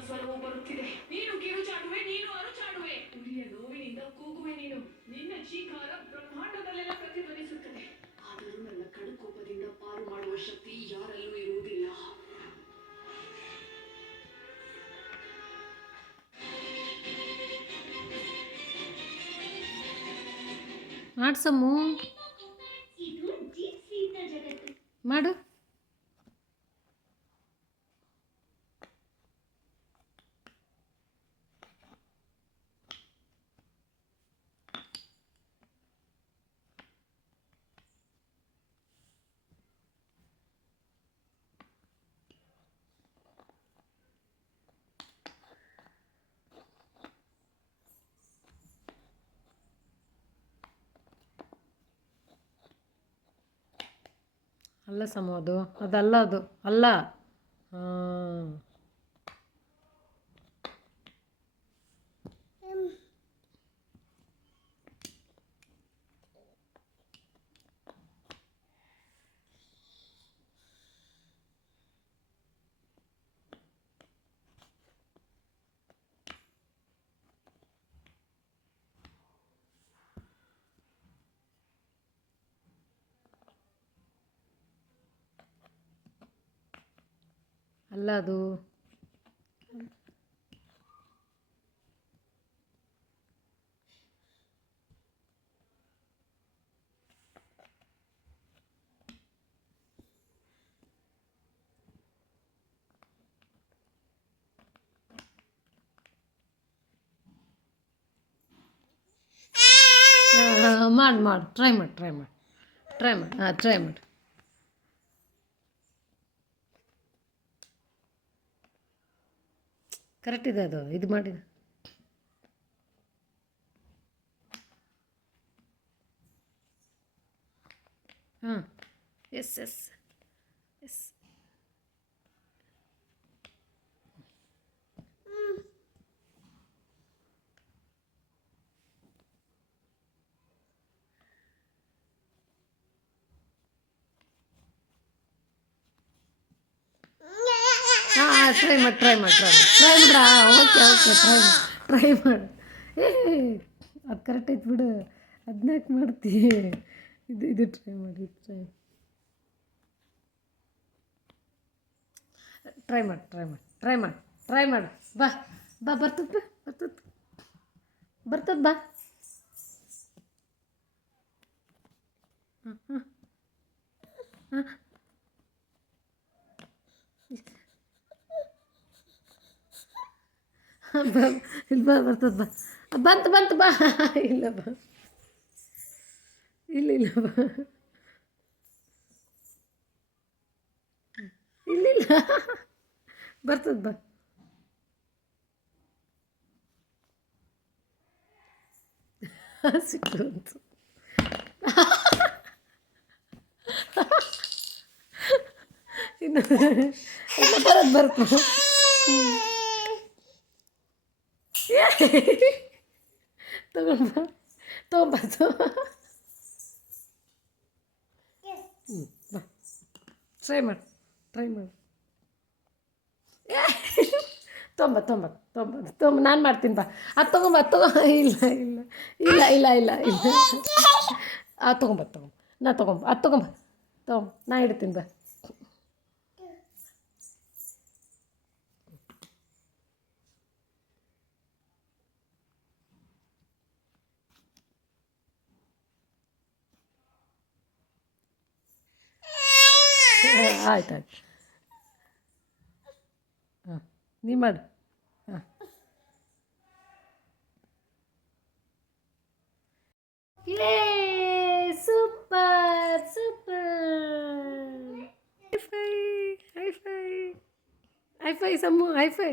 ಸ್ವರವು ಬರುತ್ತಿದೆ. ನೀನು ಕಿರುಚಾಡುವೆ, ನೀನು ಅರುಚಾಡುವೆ, ಉರಿಯ ನೋವಿನಿಂದ ಕೂಗುವೆ ನೀನು. ನಿನ್ನ ಚೀಕಾರ ಬ್ರಹ್ಮಾಂಡದಲ್ಲೆಲ್ಲ ಪ್ರತಿಧ್ವನಿಸುತ್ತದೆ. ಆದರೂ ನನ್ನ ಕಡುಕೋಪದಿಂದ ಪಾರು ಮಾಡುವ ಶಕ್ತಿ ಯಾರಲ್ಲೂ ಇರುವುದಿಲ್ಲ. ಮಾಡ್ಸಮ್ಮು ಮಾಡು. ಅಲ್ಲ ಸಮು, ಅದಲ್ಲ, ಅದು ಅಲ್ಲ. ಹಾಂ, ಅಲ್ಲ ಅದು. ಮಾಡು ಟ್ರೈ ಮಾಡಿ. ಹಾಂ, ಟ್ರೈ ಮಾಡಿ. ಕರೆಕ್ಟ್ ಇದೆ ಅದು, ಇದು ಮಾಡಿದ. ಹಾಂ, ಎಸ್. ಹಾಂ, ಟ್ರೈ ಮಾಡಿ. ಓಕೆ, ಟ್ರೈ ಮಾಡು. ಅದು ಕರೆಕ್ಟ್ ಐತೆ ಬಿಡು, ಅದನ್ಯಾಕೆ ಮಾಡ್ತೀ. ಇದು ಟ್ರೈ ಮಾಡಿ. ಟ್ರೈ ಮಾಡು. ಬಾ ಬರ್ತದ ಬಾ. ಹಾಂ. ಇಲ್ಲಿ ಬರ್ತದ ಬಾ. ಬಂತು ಬಾ. ಇಲ್ಲ ಬಾ. ಇಲ್ಲ ಬಾ. ಇಲ್ಲ ಬರ್ತದ ಬಾ. ಸಿಕ್ತು ಅಂತು. ಇನ್ನು ಬರ್ತದೆ. ತಗೊಂಬ ಬಾ. ಟ್ರೈ ಮಾಡು. ತೊಂಬ ನಾನು ಮಾಡ್ತೀನಿ ಬಾ. ಅದು ತಗೊಂಬ. ಇಲ್ಲ. ಅದು ತಗೊಂಬ. ಅದು ತಗೊಂಬ. ನಾ ಇಡ್ತೀನಿ ಬಾ. ಆಯ್ತು. ಹಾಂ, ನೀ ಮಾಡು. ಹಾಂ, super. Hi fi Samu, hi five.